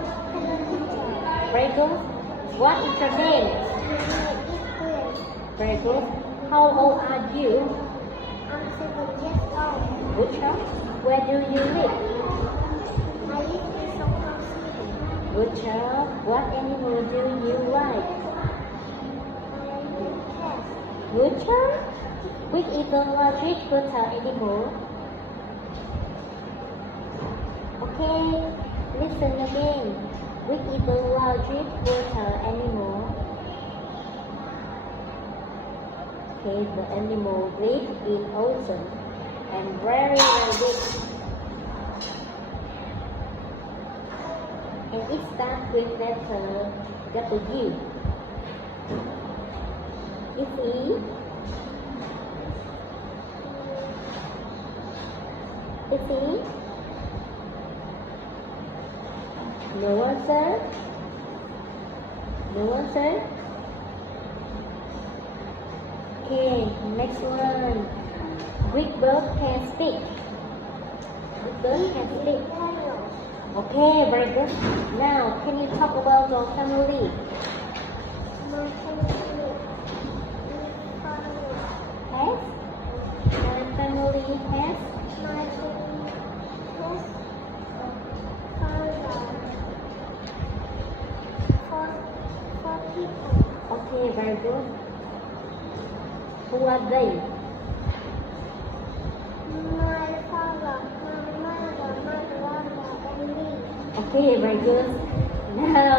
Hello, teacher. Very good. What is your name? Very good. How old are you? I'm 7 years old. Good job. Where do you live? I live in Songkran City. Good job. What animal do you like? I live cat. Good job. Which is the largest water animal? Okay, listen again. Which is the largest water animal? Okay, the animal lives in ocean and very big. And it starts with letter W. You see? You see? No answer? No answer? Okay, next one. Which bird can speak? Which bird can speak? Okay, very good. Now, can you talk about your family? My family Has? My family has? My family has father. Four people. Okay, very good. Who are they? My father, my mother, my brother, and me. Okay, very good. Now,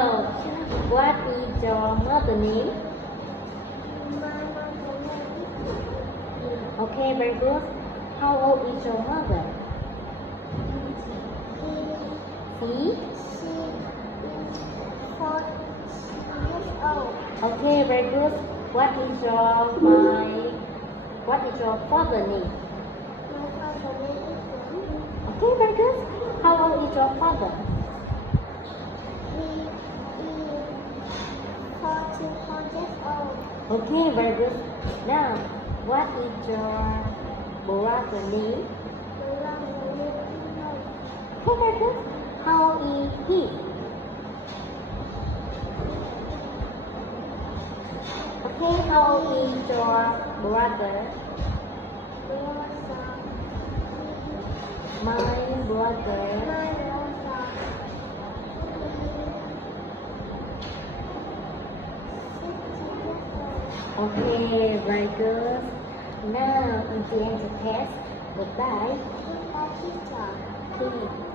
what is your mother name? My mother name Okay, very good. How old is your mother? See? she is 4 years old. Okay, very good. What is your father name? My father name is Tuấn. Okay, very good. How old is your father? He is 44 years old. Okay, very good. Now, what is your brother name? My brother name is Noah. Okay, very good. How old is he? Okay, how old is your brother? My brother. Okay, very good. Now, in the end of the test, goodbye. Goodbye, teacher. See you.